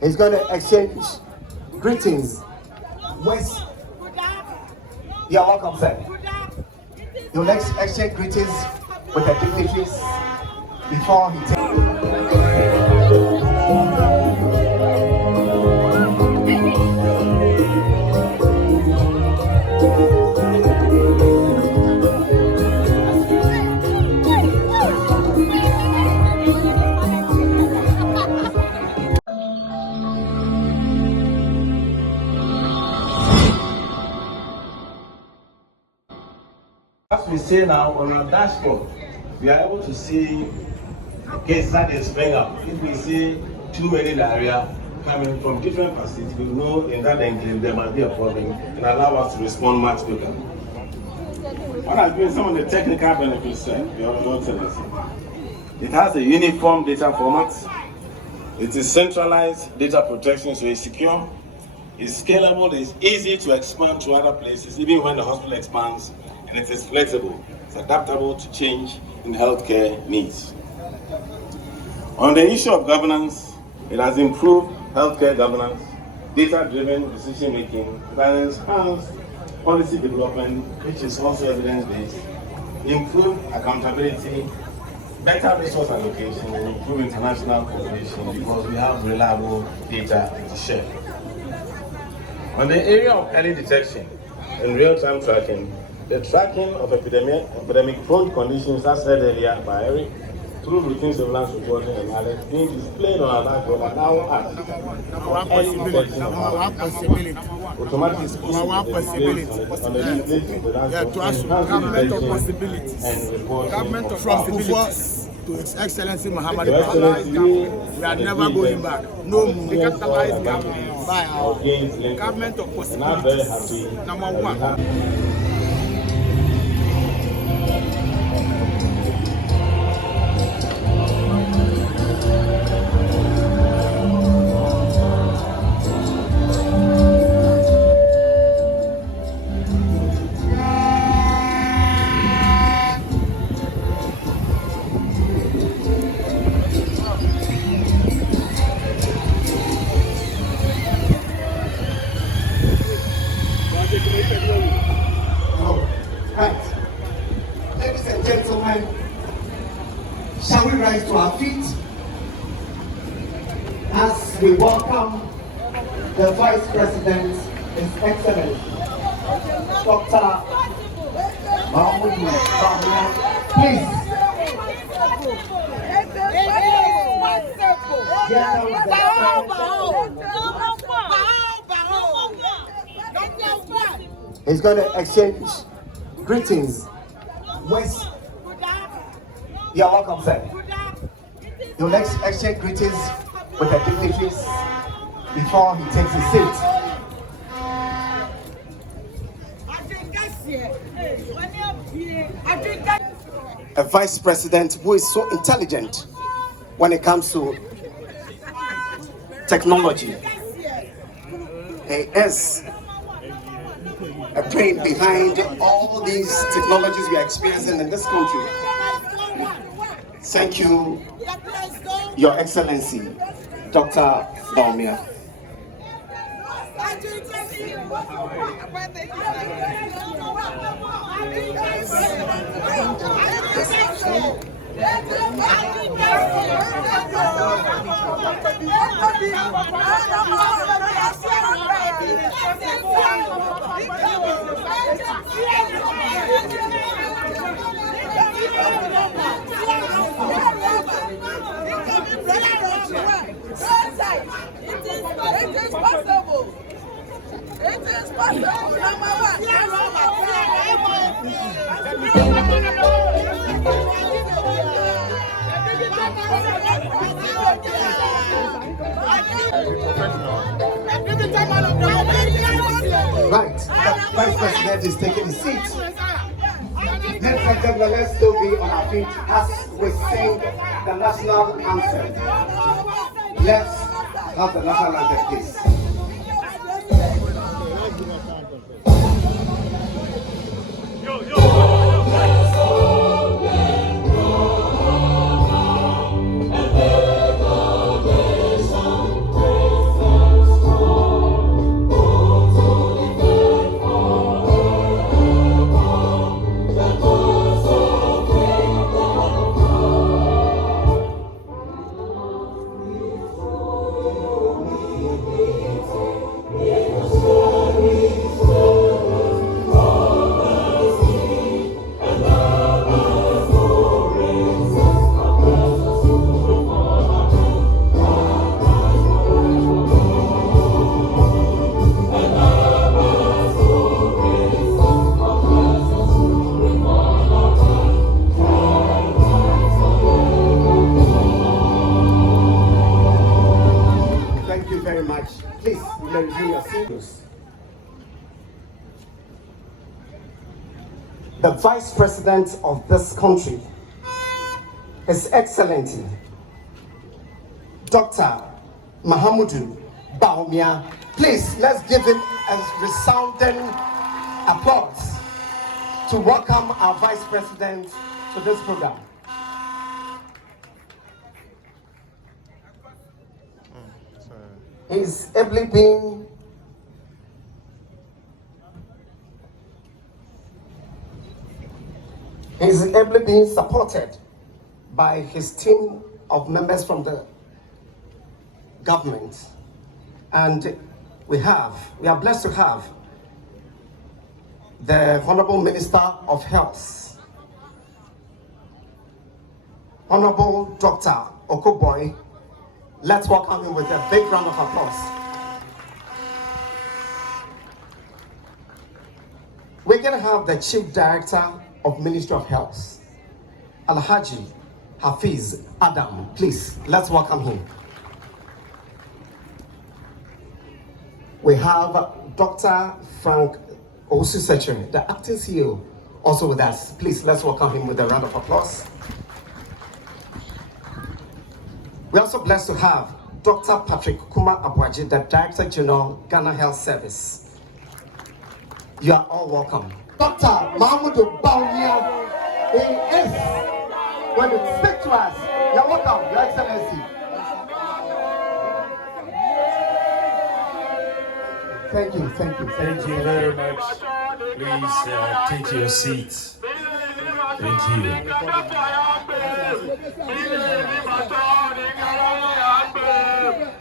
He's going to exchange greetings with. You're welcome, sir. You'll exchange greetings with the dignitaries before he takes. As we say now on our dashboard, we are able to see cases that is spring up. If we see too many diarrhea coming from different facilities, we know in that enclave there might be a problem and allow us to respond much quicker. What has been some of the technical benefits, Your Excellency? It has a uniform data format. It is centralized data protection, so it's secure. It's scalable. It's easy to expand to other places, even when the hospital expands. And it is flexible. It's adaptable to change in healthcare needs. On the issue of governance, it has improved healthcare governance, data-driven decision-making, it has enhanced policy development, which is also evidence-based, improved accountability, better resource allocation, and improved international cooperation because we have reliable data to share. On the area of early detection and real-time tracking, the tracking of epidemic-prone conditions, as said earlier by Eric, through routine surveillance reporting and alerts being displayed on our dashboard and now at early detection of possibility. Automatic possibility on the display of the dashboard, government of possibilities and reporting government of possibilities. To His Excellency Muhammad, we are never going back. No more. Capitalized government by our government of possibilities. And I'm very happy. Number one. Ladies and gentlemen, shall we rise to our feet as we welcome the Vice President, His Excellency, Dr. Bawumia. Please. He's going to exchange greetings with. You're welcome, sir. You'll exchange greetings with the dignitaries before he takes his seat. A vice president who is so intelligent when it comes to technology. He is a brain behind all these technologies we are experiencing in this country. Thank you, Your Excellency, Dr. Bawumia. It is possible. It is possible. Number one. Right, the Vice President is taking his seat. Ladies and gentlemen, let's still be on our feet as we sing the national anthem. Let's have the national anthem, please. the Vice President of this country, His Excellency, Dr. Mahamudu Bawumia. Please, let's give him a resounding applause to welcome our Vice President to this program. He's ably being supported by his team of members from the government, and we are blessed to have the Honorable Minister of Health, Honorable Dr. Okoboy. Let's welcome him with a big round of applause. We're going to have the Chief Director of Ministry of Health, Alhaji Hafiz Adam. Please, let's welcome him. We have Dr. Frank Osusechere, the acting CEO, also with us. Please, let's welcome him with a round of applause. We're also blessed to have Dr. Patrick Kuma Abuaji, the Director General, Ghana Health Service. You are all welcome. Dr. Mahamudu Bawumia, he is going to speak to us. You're welcome, Your Excellency. Thank you. Thank you very much. Please take your seats. Thank you.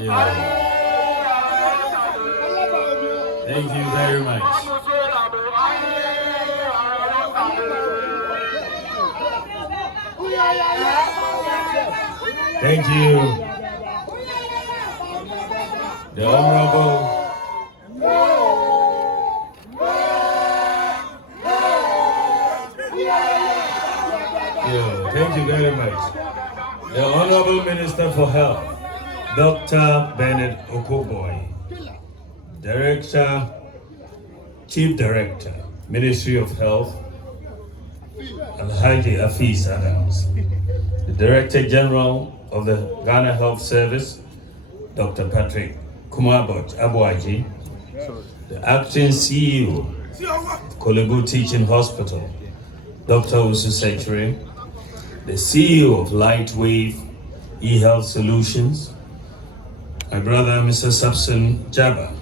Yeah. Thank you very much. Thank you. The Honorable thank you very much. The Honorable Minister for Health, Dr. Bernard Okoboy, Chief Director, Ministry of Health, Alhaji Hafiz Adams, the Director General of the Ghana Health Service, Dr. Patrick Kuma Abuaji, the Acting CEO of Korle-Bu Teaching Hospital, Dr. Osusechere, the CEO of Lightwave eHealth Solutions, my brother Mr. Sapson Jabba,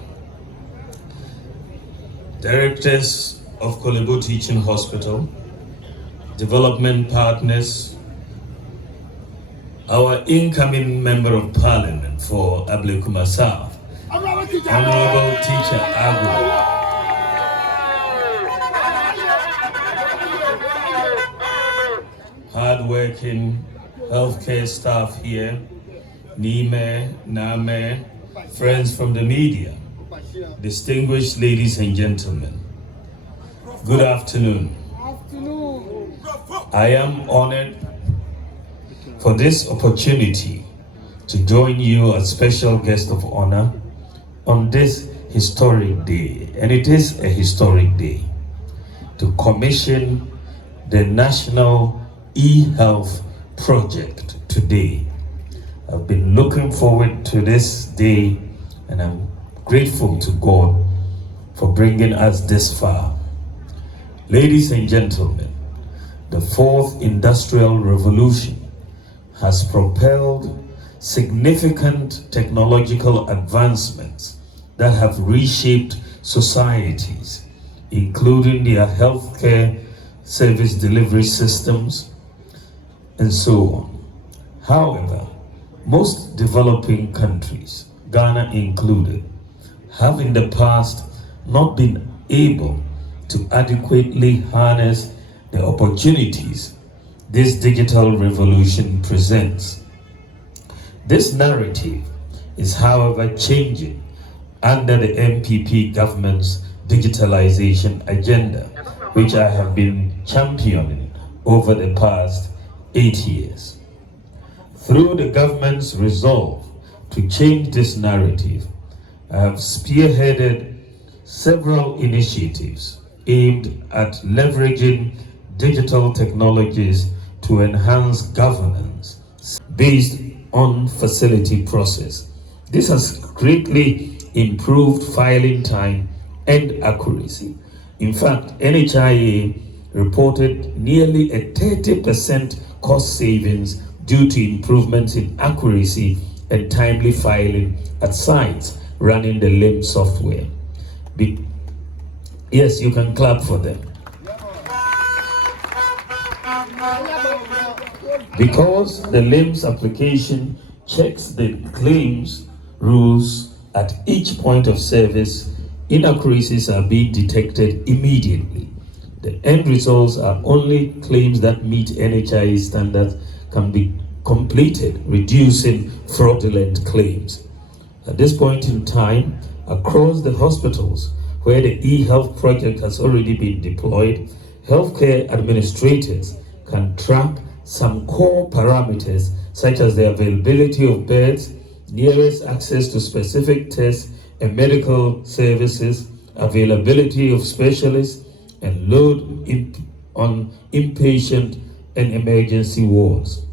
Directors of Korle-Bu Teaching Hospital, Development Partners, our incoming Member of Parliament for Ablekuma South, Honorable Teacher Agu, hard-working healthcare staff here, Nime, Name, friends from the media, distinguished ladies and gentlemen, good afternoon. I am honored for this opportunity to join you as special guest of honor on this historic day, and it is a historic day, to commission the National eHealth project today. I've been looking forward to this day, and I'm grateful to God for bringing us this far. Ladies and gentlemen, the fourth industrial revolution has propelled significant technological advancements that have reshaped societies, including their healthcare service delivery systems, and so on. However, most developing countries, Ghana included, have in the past not been able to adequately harness the opportunities this digital revolution presents. This narrative is, however, changing under the MPP government's digitalization agenda, which I have been championing over the past 8 years. Through the government's resolve to change this narrative, I have spearheaded several initiatives aimed at leveraging digital technologies to enhance governance based on facility process. This has greatly improved filing time and accuracy. In fact, NHIA reported nearly a 30% cost savings due to improvements in accuracy and timely filing at sites running the LIMS software. Yes, you can clap for them. Because the LIMS application checks the claims rules at each point of service, inaccuracies are being detected immediately. The end results are only claims that meet NHIA standards can be completed, reducing fraudulent claims. At this point in time, across the hospitals where the e-health project has already been deployed, healthcare administrators can track some core parameters such as the availability of beds, nearest access to specific tests and medical services, availability of specialists, and load on inpatient and emergency wards.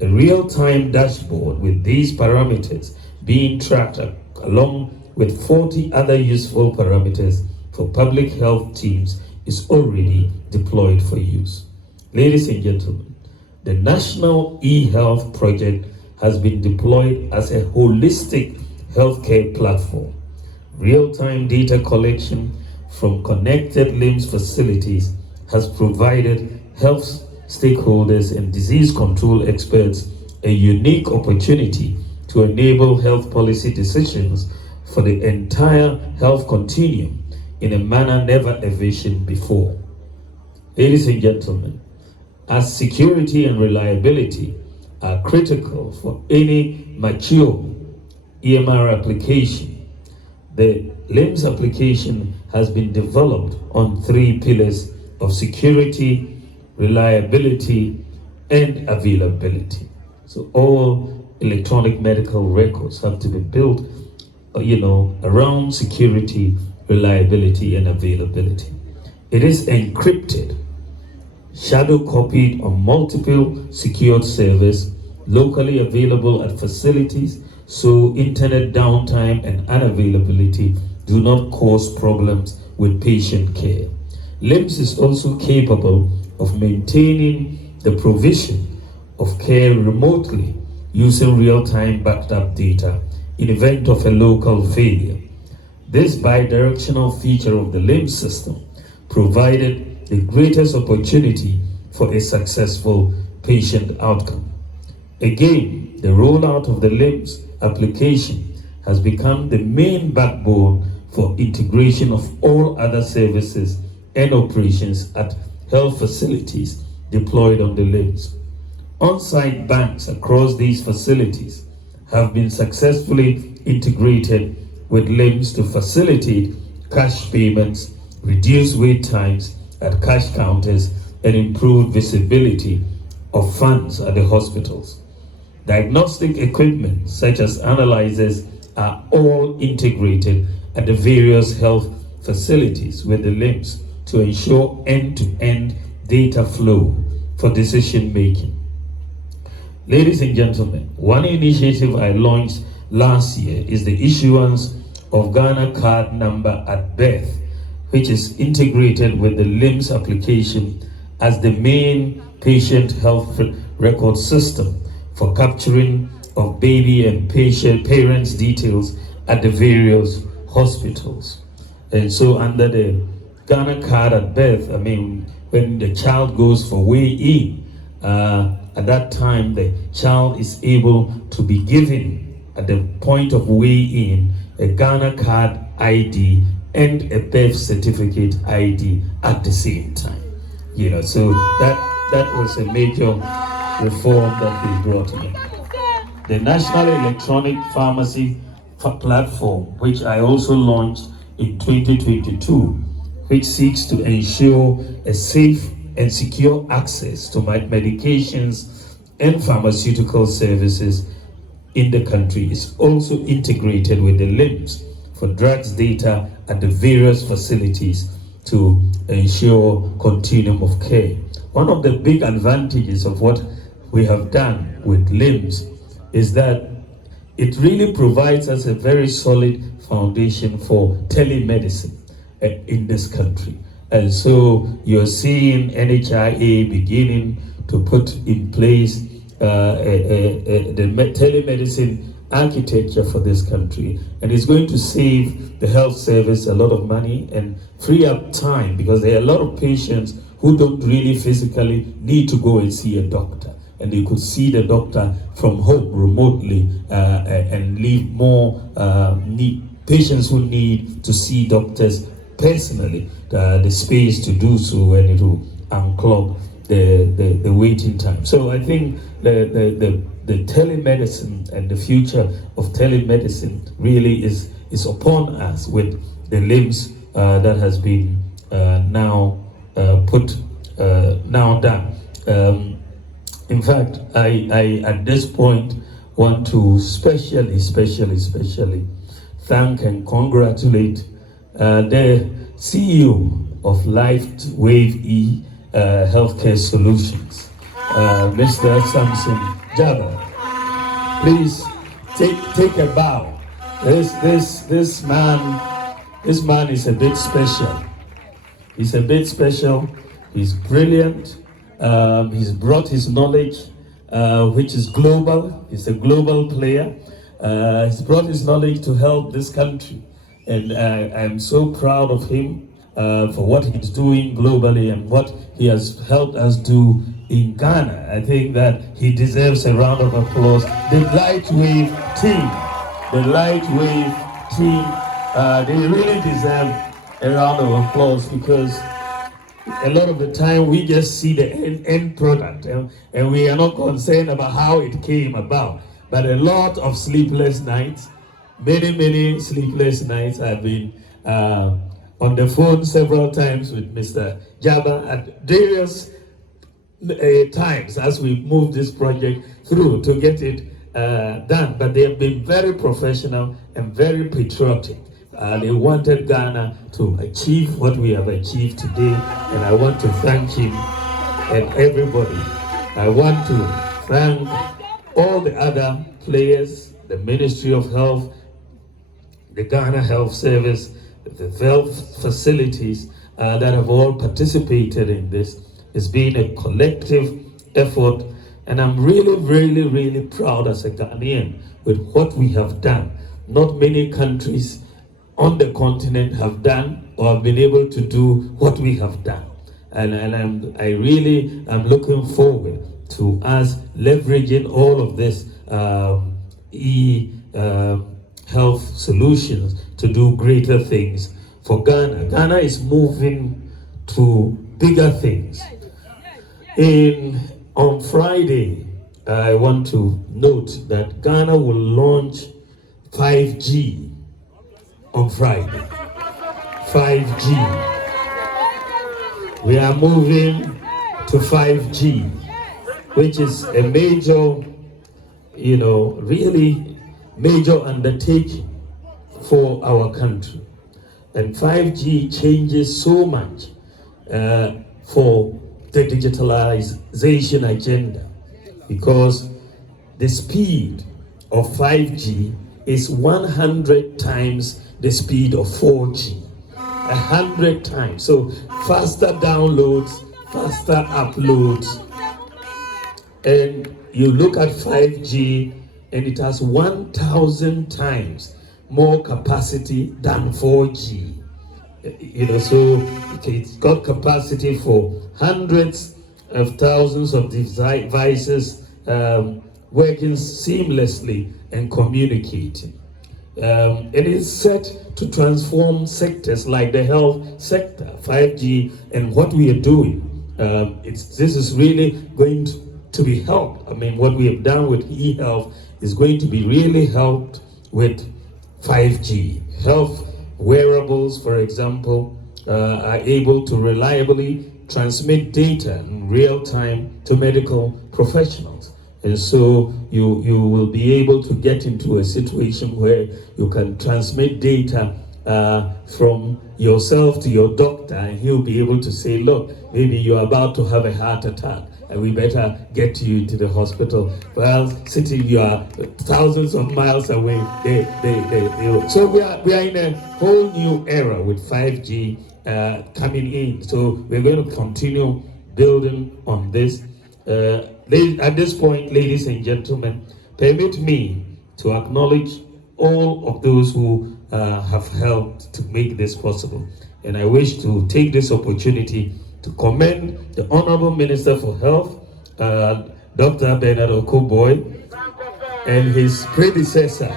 A real-time dashboard with these parameters being tracked along with 40 other useful parameters for public health teams is already deployed for use. Ladies and gentlemen, the National e-Health Project has been deployed as a holistic healthcare platform. Real-time data collection from connected LIMS facilities has provided health stakeholders and disease control experts a unique opportunity to enable health policy decisions for the entire health continuum in a manner never envisioned before. Ladies and gentlemen, as security and reliability are critical for any mature EMR application, the LIMS application has been developed on 3 pillars of security, reliability, and availability. So all electronic medical records have to be built, around security, reliability, and availability. It is encrypted, shadow copied on multiple secured servers, locally available at facilities, so internet downtime and unavailability do not cause problems with patient care. LIMS is also capable of maintaining the provision of care remotely using real-time backed up data in event of a local failure. This bidirectional feature of the LIMS system provided the greatest opportunity for a successful patient outcome. Again, the rollout of the LIMS application has become the main backbone for integration of all other services and operations at health facilities deployed on the LIMS. On-site banks across these facilities have been successfully integrated with LIMS to facilitate cash payments, reduce wait times at cash counters, and improve visibility of funds at the hospitals. Diagnostic equipment such as analyzers are all integrated at the various health facilities with the LIMS to ensure end-to-end data flow for decision making. Ladies and gentlemen, one initiative I launched last year is the issuance of Ghana card number at birth, which is integrated with the LIMS application as the main patient health record system for capturing of baby and parents' details at the various hospitals. And so under the Ghana card at birth, when the child goes for weigh-in, at that time the child is able to be given at the point of weigh-in a Ghana card ID and a birth certificate ID at the same time. So that was a major reform that we brought in. The National Electronic Pharmacy Platform, which I also launched in 2022, which seeks to ensure a safe and secure access to medications and pharmaceutical services in the country, is also integrated with the LIMS for drugs data at the various facilities to ensure continuum of care. One of the big advantages of what we have done with LIMS is that it really provides us a very solid foundation for telemedicine in this country. And so you're seeing NHIA beginning to put in place the telemedicine architecture for this country, and it's going to save the health service a lot of money and free up time, because there are a lot of patients who don't really physically need to go and see a doctor, and they could see the doctor from home remotely and leave more patients who need to see doctors personally the space to do so, and it will unclog the waiting time. So I think the telemedicine and the future of telemedicine really is upon us with the LIMS that has been now done. In fact, I at this point want to especially thank and congratulate the CEO of LifeWave E Healthcare Solutions, Mr. Samson Jabba. Please take a bow. This man is a bit special. He's a bit special. He's brilliant. He's brought his knowledge, which is global. He's a global player. He's brought his knowledge to help this country, and I'm so proud of him for what he's doing globally and what he has helped us do in Ghana. I think that he deserves a round of applause. The LightWave team, they really deserve a round of applause, because a lot of the time we just see the end product, and we are not concerned about how it came about. But a lot of sleepless nights, many sleepless nights. I've been on the phone several times with Mr. Jabba at various times as we move this project through to get it done. But they have been very professional and very patriotic. They wanted Ghana to achieve what we have achieved today, and I want to thank him and everybody. I want to thank all the other players, the Ministry of Health, the Ghana Health Service, the health facilities that have all participated in this. It's been a collective effort, and I'm really proud as a Ghanaian with what we have done. Not many countries on the continent have done or have been able to do what we have done, and I really am looking forward to us leveraging all of this health solutions to do greater things for Ghana. Ghana is moving to bigger things. On Friday, I want to note that Ghana will launch 5G on Friday. 5G. We are moving to 5G, which is a major, really major undertaking for our country. And 5G changes so much for the digitalization agenda, because the speed of 5G is 100 times the speed of 4G. 100 times. So faster downloads, faster uploads. And you look at 5G and it has 1,000 times more capacity than 4G. So it's got capacity for hundreds of thousands of devices working seamlessly and communicating. It is set to transform sectors like the health sector, 5G, and what we are doing. This is really going to be helped. I mean, what we have done with e-health is going to be really helped with 5G. Health wearables, for example, are able to reliably transmit data in real time to medical professionals. And so you will be able to get into a situation where you can transmit data from yourself to your doctor, and he'll be able to say, look, maybe you're about to have a heart attack, and we better get you to the hospital. Well, sitting, you are thousands of miles away. So we are in a whole new era with 5G coming in. So we're going to continue building on this. At this point, ladies and gentlemen, permit me to acknowledge all of those who have helped to make this possible. And I wish to take this opportunity to commend the Honorable Minister for Health, Dr. Bernard Okoboy, and his predecessor,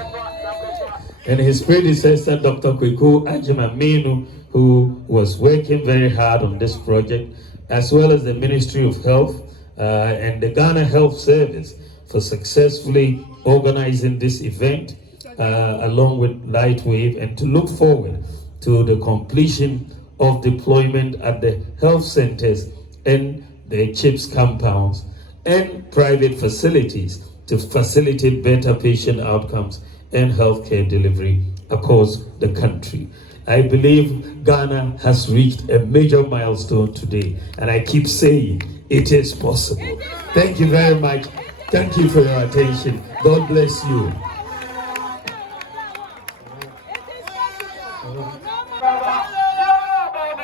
Dr. Kweku Ajimamenu, who was working very hard on this project, as well as the Ministry of Health and the Ghana Health Service for successfully organizing this event along with Lightwave, and to look forward to the completion of deployment at the health centers and the CHIPS compounds and private facilities to facilitate better patient outcomes and healthcare delivery across the country. I believe Ghana has reached a major milestone today, and I keep saying it is possible. Thank you very much. Thank you for your attention. God bless you.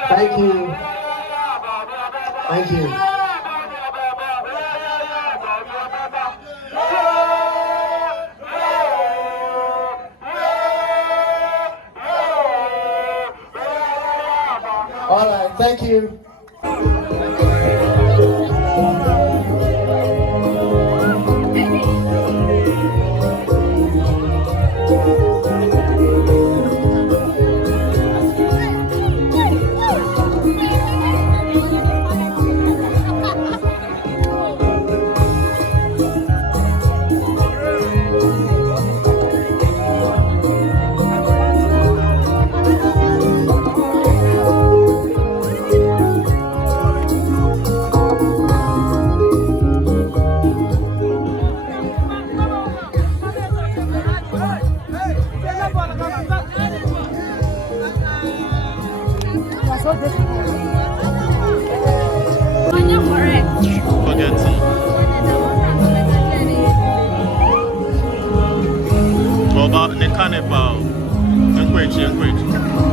Thank you. Thank you. All right, thank you. About the carnival, encourage.